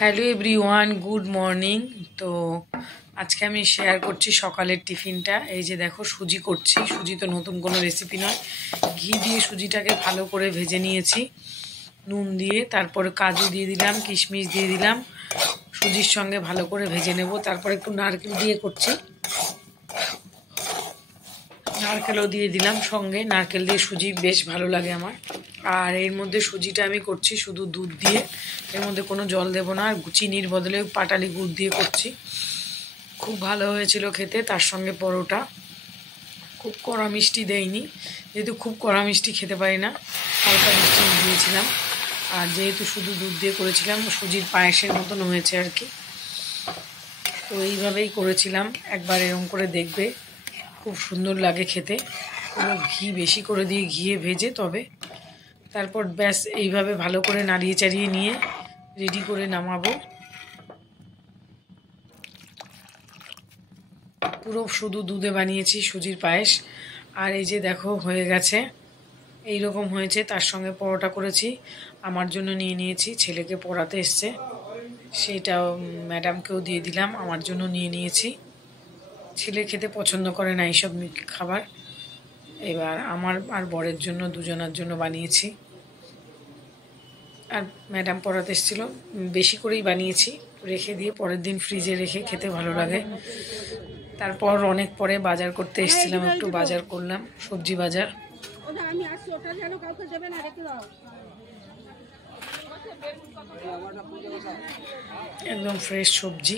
Hello everyone, good morning. তো আজকে আমি শেয়ার করছি সকালের টিফিনটা। এই যে দেখো, সুজি করছি। সুজি তো নতুন কোনো রেসিপি নয়। ঘি দিয়ে সুজিটাকে ভালো করে ভেজে নিয়েছি নুন দিয়ে, তারপরে কাজু দিয়ে দিলাম, কিশমিশ দিয়ে দিলাম, সুজির সঙ্গে ভালো করে ভেজে নেব। তারপরে একটু নারকেল দিয়ে করছি, নারকেলও দিয়ে দিলাম সঙ্গে। নারকেল দিয়ে সুজি বেশ ভালো লাগে আমার। আর এর মধ্যে সুজিটা আমি করছি শুধু দুধ দিয়ে, এর মধ্যে কোনো জল দেবো না। আর চিনির বদলে পাটালি গুড় দিয়ে করছি। খুব ভালো হয়েছিল খেতে। তার সঙ্গে পরোটা। খুব কড়া মিষ্টি দেয়নি, যেহেতু খুব কড়া মিষ্টি খেতে পারি না, হালকা মিষ্টি দিয়েছিলাম। আর যেহেতু শুধু দুধ দিয়ে করেছিলাম, সুজির পায়েসের মতন হয়েছে আর কি। তো এইভাবেই করেছিলাম, একবার এরকম করে দেখবে, খুব সুন্দর লাগে খেতে। পুরো ঘি বেশি করে দিয়ে ঘিয়ে ভেজে, তবে তারপর ব্যাস এইভাবে ভালো করে নাড়িয়ে চাড়িয়ে নিয়ে রেডি করে নামাবো। পুরো শুধু দুধে বানিয়েছি সুজির পায়েস। আর এই যে দেখো হয়ে গেছে, এই রকম হয়েছে। তার সঙ্গে পরোটা করেছি, আমার জন্য নিয়ে নিয়েছি, ছেলেকে পড়াতে এসছে সেটাও ম্যাডামকেও দিয়ে দিলাম, আমার জন্য নিয়ে নিয়েছি। ছেলে খেতে পছন্দ করে না এইসব খাবার, এবার আমার আর বরের জন্য, দুজনের জন্য বানিয়েছি। আর ম্যাডাম পড়াতে এসেছিলো, বেশি করেই বানিয়েছি, রেখে দিয়ে পরের দিন ফ্রিজে রেখে খেতে ভালো লাগে। তারপর অনেক পরে বাজার করতে এসেছিলাম, একটু বাজার করলাম, সবজি বাজার। একদম ফ্রেশ সবজি,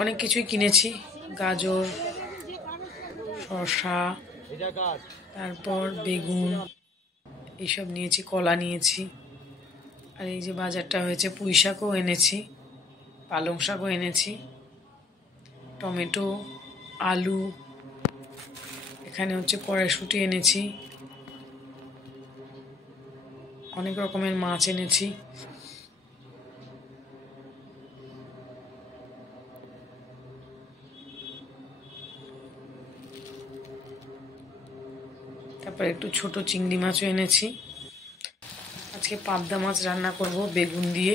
অনেক কিছুই কিনেছি। গাজর, শসা, তারপর বেগুন, এইসব নিয়েছি, কলা নিয়েছি। আর এই যে বাজারটা হয়েছে, পুঁই শাকও এনেছি, পালং শাকও এনেছি, টমেটো, আলু, এখানে হচ্ছে কড়াইশুঁটি এনেছি, অনেক রকমের মাছ এনেছি। তারপর একটু ছোট চিংড়ি মাছও এনেছি। আজকে পাবদা মাছ রান্না করব বেগুন দিয়ে।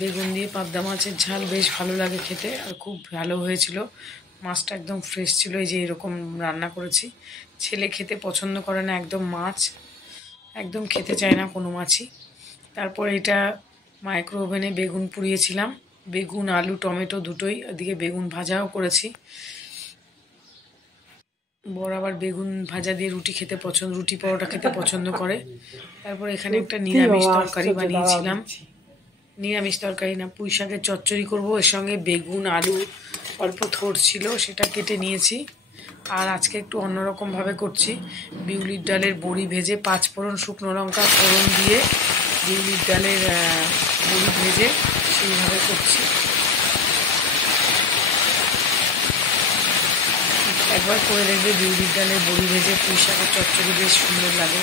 বেগুন দিয়ে পাবদা মাছের ঝাল বেশ ভালো লাগে খেতে, আর খুব ভালো হয়েছিল। মাছটা একদম ফ্রেশ ছিল। এই যে এরকম রান্না করেছি। ছেলে খেতে পছন্দ করে না একদম মাছ, একদম খেতে চায় না কোনো মাছই। তারপর এটা মাইক্রো ওভেনে বেগুন পুড়িয়েছিলাম, বেগুন, আলু, টমেটো দুটোই। ওদিকে বেগুন ভাজাও করেছি। বর আবার বেগুন ভাজা দিয়ে রুটি খেতে পছন্দ, রুটি পরোটা খেতে পছন্দ করে। তারপর এখানে একটা নিরামিষ তরকারি বানিয়েছিলাম, নিরামিষ তরকারি না, পুঁই শাকের চচ্চড়ি করবো। এর সঙ্গে বেগুন, আলু, অল্প থোড় ছিল সেটা কেটে নিয়েছি। আর আজকে একটু অন্যরকমভাবে করছি, বিউলির ডালের বড়ি ভেজে, 5 ফোড়ন, শুকনো লঙ্কা ফোড়ন দিয়ে বিউলির ডালের বড়ি ভেজে সেইভাবে করছি। একবার করে দেখবে, বিউলির ডালের বড়ি ভেজে পুঁই শাকের চচ্চড়ি বেশ সুন্দর লাগে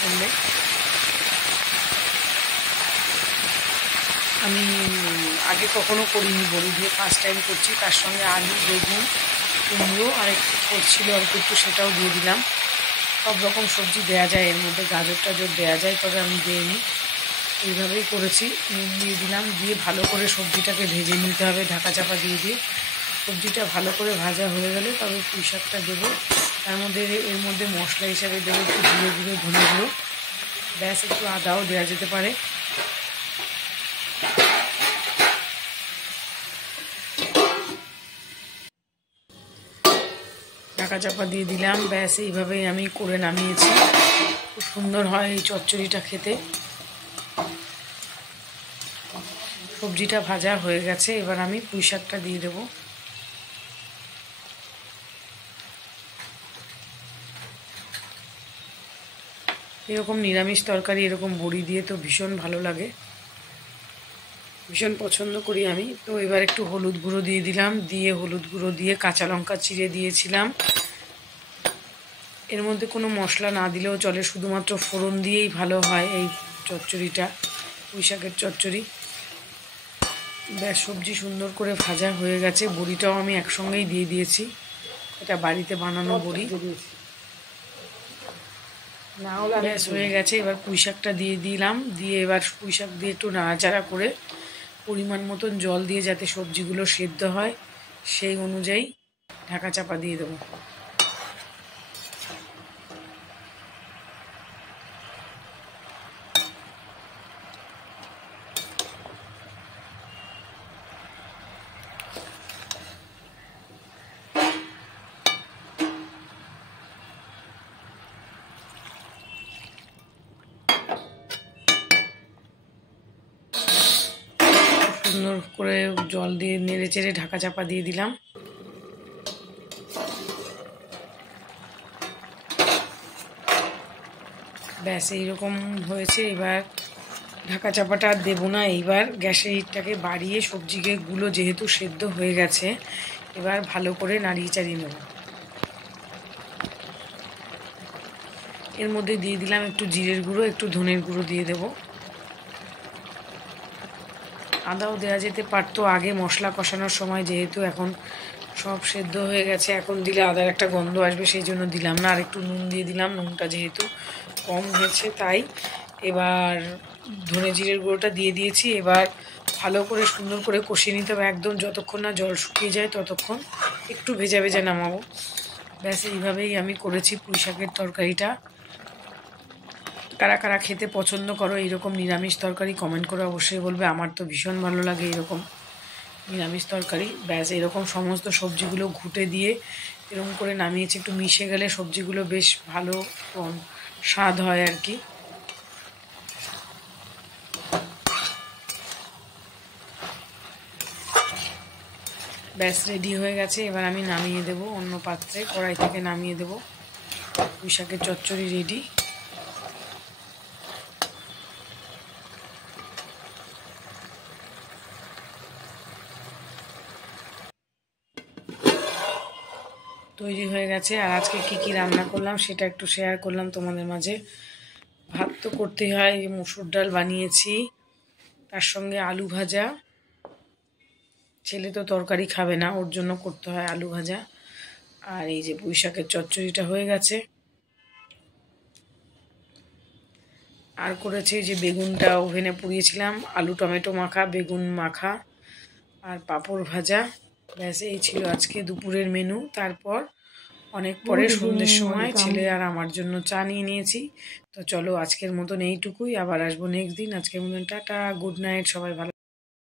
করলে। আমি আগে কখনো করিনি বড়ি দিয়ে, ফার্স্ট টাইম করছি। তার সঙ্গে আলু, বেগুন, কুমড়ো আর একটু করছিল অল্প একটু, সেটাও দিয়ে দিলাম। সব রকম সবজি দেওয়া যায় এর মধ্যে, গাজর টাজর দেওয়া যায়, তবে আমি দিইনি। এইভাবেই করেছি। নুন দিয়ে দিলাম, দিয়ে ভালো করে সবজিটাকে ভেজে নিতে হবে ঢাকা চাপা দিয়ে দিয়ে। সবজিটা ভালো করে ভাজা হয়ে গেলে তবে পুঁই শাকটা দেবো। তার মধ্যে এর মধ্যে মশলা হিসাবে দেবো একটু জিরে গুঁড়ো, ধনে গুঁড়ো, ব্যাস, একটু আদাও দেওয়া যেতে পারে। ঢাকা চাপা দিয়ে দিলাম, ব্যাস এইভাবেই আমি করে নামিয়েছি। খুব সুন্দর হয় এই চচ্চড়িটা খেতে। সবজিটা ভাজা হয়ে গেছে, এবার আমি পুঁই শাকটা দিয়ে দেবো। এরকম নিরামিষ তরকারি এরকম বড়ি দিয়ে তো ভীষণ ভালো লাগে, ভীষণ পছন্দ করি আমি। তো এবার একটু হলুদ গুঁড়ো দিয়ে দিলাম, দিয়ে হলুদ গুঁড়ো দিয়ে কাঁচা লঙ্কা চিড়ে দিয়েছিলাম। এর মধ্যে কোনো মশলা না দিলেও চলে, শুধুমাত্র ফোড়ন দিয়েই ভালো হয় এই চচ্চড়িটা, পুঁই শাকের চচ্চড়ি। ব্যাস, সবজি সুন্দর করে ভাজা হয়ে গেছে। বড়িটাও আমি একসঙ্গেই দিয়ে দিয়েছি, এটা বাড়িতে বানানো বড়ি। ব্যাস হয়ে গেছে। এবার পুঁই শাকটা দিয়ে দিলাম, দিয়ে এবার পুঁই শাক দিয়ে একটু নাড়াচাড়া করে পরিমাণ মতন জল দিয়ে যাতে সবজিগুলো সেদ্ধ হয় সেই অনুযায়ী ঢাকা চাপা দিয়ে দেবো। সুন্দর করে জল দিয়ে নেড়ে চেড়ে ঢাকা চাপা দিয়ে দিলাম। ব্যাস এইরকম হয়েছে। এবার ঢাকা চাপাটা আর দেবো না, এইবার গ্যাসের হিটটাকে বাড়িয়ে সবজিগুলো যেহেতু সেদ্ধ হয়ে গেছে এবার ভালো করে নাড়িয়ে চাড়িয়ে নেব। এর মধ্যে দিয়ে দিলাম একটু জিরের গুঁড়ো, একটু ধনের গুঁড়ো দিয়ে দেব। আদাও দেওয়া যেতে পারতো আগে মশলা কষানোর সময়, যেহেতু এখন সব সেদ্ধ হয়ে গেছে এখন দিলে আদার একটা গন্ধ আসবে, সেই জন্য দিলাম না। আর একটু নুন দিয়ে দিলাম, নুনটা যেহেতু কম হয়েছে তাই। এবার ধনে জিরের গুঁড়োটা দিয়ে দিয়েছি। এবার ভালো করে সুন্দর করে কষিয়ে নিতে হবে একদম, যতক্ষণ না জল শুকিয়ে যায় ততক্ষণ একটু ভেজা ভেজা নামাবো। ব্যাস এইভাবেই আমি করেছি পুঁই শাকের তরকারিটা। কারা কারা খেতে পছন্দ করো এইরকম নিরামিষ তরকারি কমেন্ট করে অবশ্যই বলবে। আমার তো ভীষণ ভালো লাগে এরকম নিরামিষ তরকারি। ব্যাস এরকম সমস্ত সবজিগুলো ঘুটে দিয়ে এরকম করে নামিয়েছি। একটু মিশে গেলে সবজিগুলো বেশ ভালো স্বাদ হয় আর কি। ব্যাস রেডি হয়ে গেছে। এবার আমি নামিয়ে দেব অন্য পাত্রে, কড়াই থেকে নামিয়ে দেব। পুঁই শাকের চচ্চড়ি রেডি। তৈরি হয়ে গেছে। আর আজকে কি কি রান্না করলাম সেটা একটু শেয়ার করলাম তোমাদের মাঝে। ভাত তো করতেই হয়, মুসুর ডাল বানিয়েছি, তার সঙ্গে আলু ভাজা। ছেলে তো তরকারি খাবে না, ওর জন্য করতে হয় আলু ভাজা। আর এই যে পুঁই শাকের চচ্চড়িটা হয়ে গেছে। আর করেছি যে বেগুনটা ওভেনে পুড়িয়েছিলাম, আলু টমেটো মাখা, বেগুন মাখা আর পাঁপড় ভাজা। ব্যাস এই ছিল আজকে দুপুরের মেনু। তারপর অনেক পরে সন্ধ্যের সময় ছেলে আর আমার জন্য চা নিয়ে নিয়েছি। তো চলো আজকের মতন এইটুকুই, আবার আসবো নেক্সট দিন। আজকের মতন টাটা, গুড নাইট, সবাই ভালো।